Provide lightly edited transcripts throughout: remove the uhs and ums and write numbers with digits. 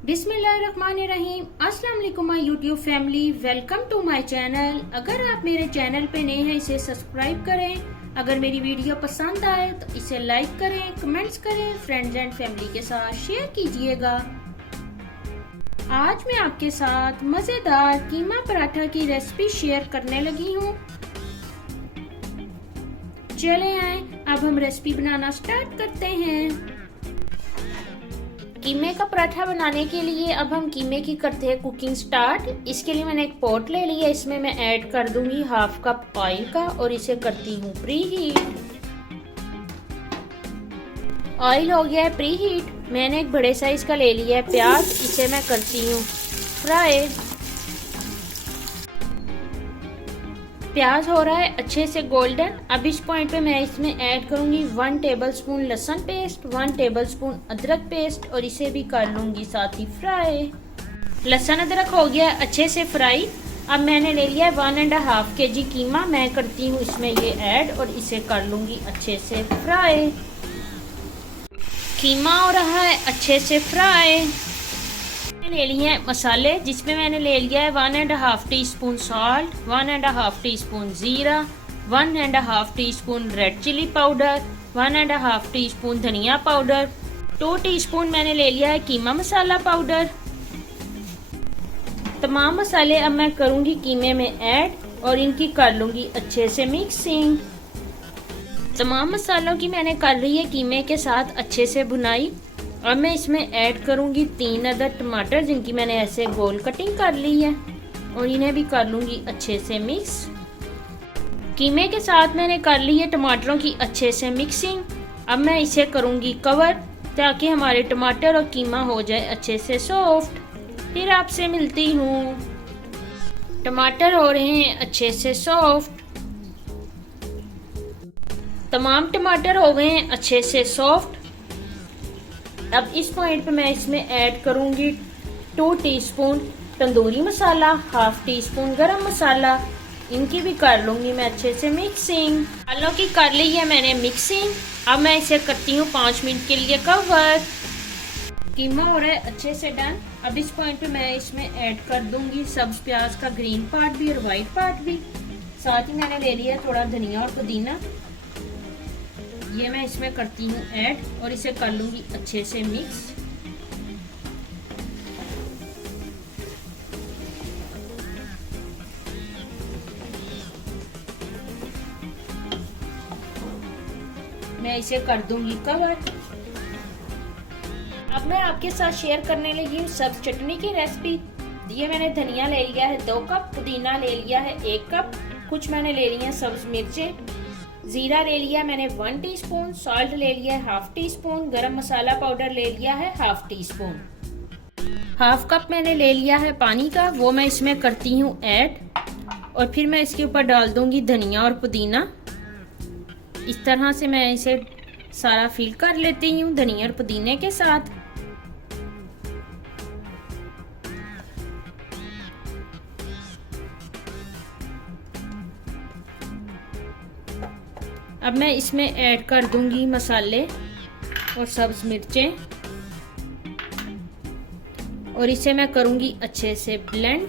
बिस्मिल्लाहिर्रहमानिर्रहीम। अस्सलाम वालेकुम my YouTube family, welcome to my channel. अगर आप मेरे चैनल पे नए हैं इसे सब्सक्राइब करें। अगर मेरी वीडियो पसंद आए तो इसे लाइक करें, कमेंट्स करें, फ्रेंड्स एंड फैमिली के साथ शेयर कीजिएगा। आज मैं आपके साथ मज़ेदार कीमा पराठा की रेसिपी शेयर करने लगी हूँ। चले आए अब हम रेसिपी बनाना स्टार्ट करते हैं। कीमे का पराठा बनाने के लिए अब हम कीमे की करते हैं कुकिंग स्टार्ट। इसके लिए मैंने एक पॉट ले लिया, इसमें मैं ऐड कर दूंगी हाफ कप ऑयल का और इसे करती हूँ प्री हीट। ऑयल हो गया है प्री हीट। मैंने एक बड़े साइज का ले लिया है प्याज, इसे मैं करती हूँ फ्राई। प्याज हो रहा है अच्छे से गोल्डन। अब इस पॉइंट पे मैं इसमें ऐड करूंगी 1 टेबलस्पून लहसुन पेस्ट, 1 टेबलस्पून अदरक पेस्ट और इसे भी कर लूंगी साथ ही फ्राई। लहसुन अदरक हो गया अच्छे से फ्राई। अब मैंने ले लिया है 1.5 kg कीमा, मैं करती हूँ इसमें ये ऐड और इसे कर लूंगी अच्छे से फ्राई। कीमा हो रहा है अच्छे से फ्राई। ले लिए हैं मसाले, जिसमें मैंने ले लिया है 1.5 टीस्पून सॉल्ट, 1.5 टीस्पून जीरा, 1.5 teaspoon red chilli powder, 1.5 teaspoon धनिया पाउडर, 2 टीस्पून मैंने ले लिया है कीमा मसाला पाउडर। तमाम मसाले अब मैं करूंगी कीमे में ऐड और इनकी कर लूंगी अच्छे से मिक्सिंग। तमाम मसालों की मैंने कर रही है कीमे के साथ अच्छे से भुनाई। अब मैं इसमें ऐड करूंगी 3 अदद टमाटर, जिनकी मैंने ऐसे गोल कटिंग कर ली है और इन्हें भी कर लूंगी अच्छे से मिक्स। कीमे के साथ मैंने कर ली है टमाटरों की अच्छे से मिक्सिंग। अब मैं इसे करूंगी कवर ताकि हमारे टमाटर और कीमा हो जाए अच्छे से सॉफ्ट। फिर आपसे मिलती हूँ। टमाटर हो रहे हैं अच्छे से सॉफ्ट। तमाम टमाटर हो गए हैं अच्छे से सॉफ्ट। अब इस पॉइंट पे मैं इसमें ऐड करूंगी 2 teaspoon tandoori masala, half teaspoon गरम मसाला, इनकी भी कर लूंगी मैं अच्छे से मिक्सिंग। मसालों की कर ली है मैंने मिक्सिंग। अब मैं इसे करती हूँ 5 मिनट के लिए कवर। कीमा हो रहा है अच्छे से डन। अब इस पॉइंट पे मैं इसमें ऐड कर दूंगी सब्ज प्याज का ग्रीन पार्ट भी और व्हाइट पार्ट भी। साथ ही मैंने ले लिया थोड़ा धनिया और पुदीना, ये मैं इसमें करती हूँ ऐड और इसे कर लूंगी अच्छे से मिक्स। मैं इसे कर दूंगी कवर। अब मैं आपके साथ शेयर करने लगी हूँ सब्ज चटनी की रेसिपी। ये मैंने धनिया ले लिया है 2 कप, पुदीना ले लिया है 1 कप, कुछ मैंने ले लिया है सब्ज मिर्चें, जीरा ले लिया मैंने 1 टीस्पून, सॉल्ट ले लिया है हाफ टीस्पून, गरम मसाला पाउडर ले लिया है हाफ टीस्पून। हाफ कप मैंने ले लिया है पानी का, वो मैं इसमें करती हूँ ऐड और फिर मैं इसके ऊपर डाल दूंगी धनिया और पुदीना। इस तरह से मैं इसे सारा फिल कर लेती हूँ धनिया और पुदीने के साथ। अब मैं इसमें ऐड कर दूंगी मसाले और सब्ज मिर्चें और इसे मैं करूंगी अच्छे से ब्लेंड।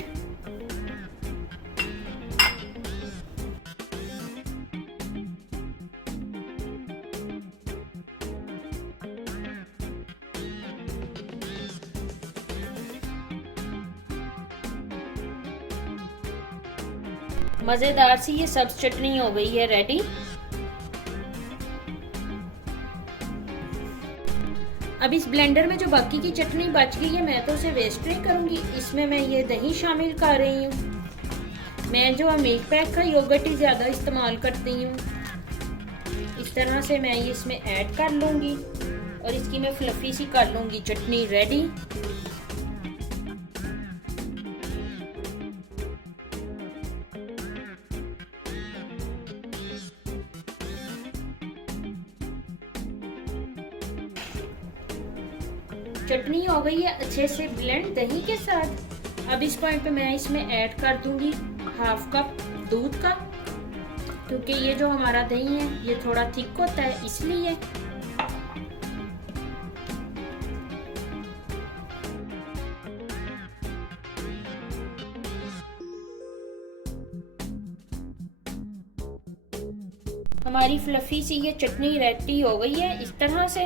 मजेदार सी ये सब्ज चटनी हो गई है रेडी। अब इस ब्लेंडर में जो बाकी की चटनी बच गई है मैं तो उसे वेस्ट नहीं करूंगी। इसमें मैं ये दही शामिल कर रही हूँ। मैं जो मिल्क पैक का योगर्ट ही ज़्यादा इस्तेमाल करती हूँ। इस तरह से मैं ये इसमें ऐड कर लूँगी और इसकी मैं फ्लफी सी कर लूँगी चटनी रेडी। चटनी हो गई है अच्छे से ब्लेंड दही के साथ। अब इस पॉइंट पे मैं इसमें ऐड कर दूंगी हाफ कप दूध का, क्योंकि ये जो हमारा दही है ये थोड़ा थिक होता है इसलिए। हमारी फ्लफी सी ये चटनी रेडी हो गई है इस तरह से।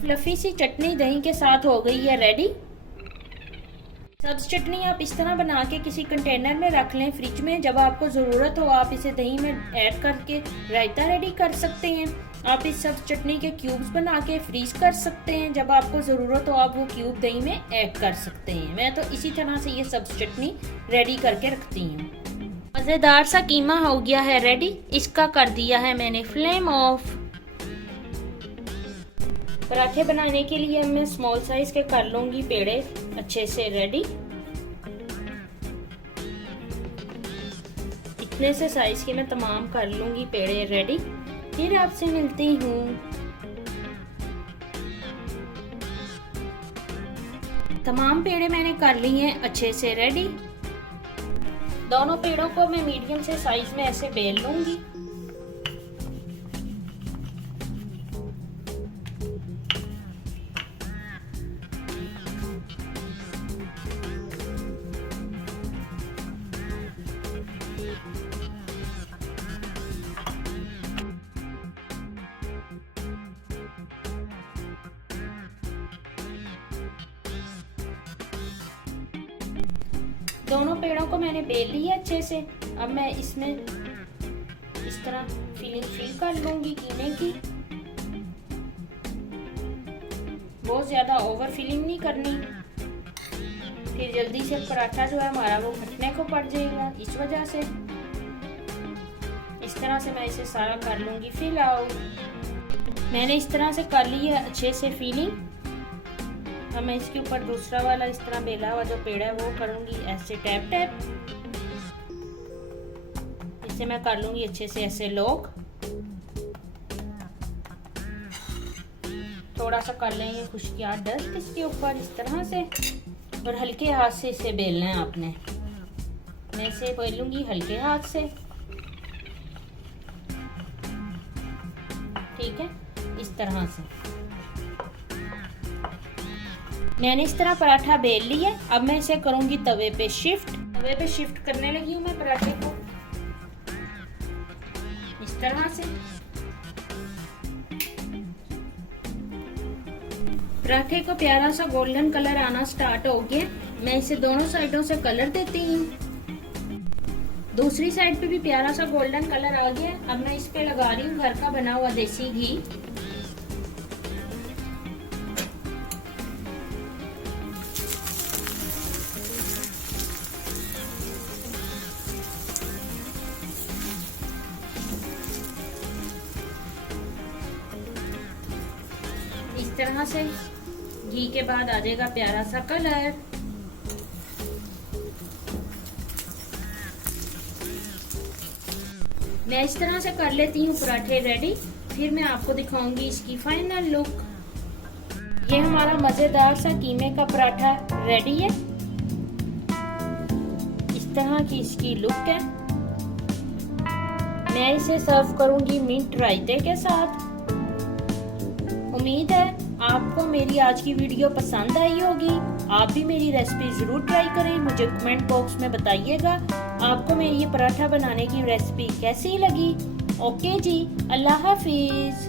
फ्लफी सी चटनी दही के साथ हो गई है रेडी। सब्ज चटनी आप इस तरह बना के किसी कंटेनर में रख लें फ्रिज में। जब आपको ज़रूरत हो आप इसे दही में ऐड करके रायता रेडी कर सकते हैं। आप इस सब्ज चटनी के क्यूब्स बना के फ्रीज कर सकते हैं। जब आपको ज़रूरत हो आप वो क्यूब दही में ऐड कर सकते हैं। मैं तो इसी तरह से ये सब्ज चटनी रेडी करके रखती हूँ। मज़ेदार सा कीमा हो गया है रेडी। इसका कर दिया है मैंने फ्लेम ऑफ। पराठे बनाने के लिए मैं स्मॉल साइज के कर लूंगी पेड़े अच्छे से रेडी। इतने से साइज के मैं तमाम कर लूंगी पेड़े रेडी। फिर आपसे मिलती हूँ। तमाम पेड़े मैंने कर लिए हैं अच्छे से रेडी। दोनों पेड़ों को मैं मीडियम से साइज में ऐसे बेल लूंगी। दोनों पेड़ों को मैंने बेल लिया अच्छे से। अब मैं इसमें इस तरह फिलिंग फिल कर लूंगी कीमे की। बहुत ज्यादा ओवर फिलिंग नहीं करनी, फिर जल्दी से पराठा जो है हमारा वो फटने को पड़ जाएगा। इस वजह से इस तरह से मैं इसे सारा कर लूंगी फिल आउट। मैंने इस तरह से कर ली है अच्छे से फिलिंग। अब मैं इसके ऊपर दूसरा वाला इस तरह बेला हुआ जो पेड़ है वो करूंगी ऐसे टैप टैप। इसे मैं कर लूंगी अच्छे से ऐसे लॉक। थोड़ा सा कर लेंगे खुशकियार डस्ट इसके ऊपर इस तरह से, और हल्के हाथ से इसे बेलना है आपने। मैं इसे बेलूंगी हल्के हाथ से, ठीक है, इस तरह से। मैंने इस तरह पराठा बेल लिया। अब मैं इसे करूंगी तवे पे शिफ्ट। तवे पे शिफ्ट करने लगी हूँ मैं पराठे को इस तरह से। पराठे को प्यारा सा गोल्डन कलर आना स्टार्ट हो गया। मैं इसे दोनों साइडों से कलर देती हूँ। दूसरी साइड पे भी प्यारा सा गोल्डन कलर आ गया। अब मैं इस पे लगा रही हूँ घर का बना हुआ देसी घी। इस तरह से घी के बाद आ जाएगा प्यारा सा कलर। मैं इस तरह से कर लेती हूँ पराठे रेडी। फिर मैं आपको दिखाऊंगी इसकी फाइनल लुक। ये हमारा मजेदार सा कीमे का पराठा रेडी है। इस तरह की इसकी लुक है। मैं इसे सर्व करूंगी मिंट रायते के साथ। उम्मीद है आपको मेरी आज की वीडियो पसंद आई होगी। आप भी मेरी रेसिपी जरूर ट्राई करें। मुझे कमेंट बॉक्स में बताइएगा आपको मेरी ये पराठा बनाने की रेसिपी कैसी लगी। ओके जी, अल्लाह हाफिज।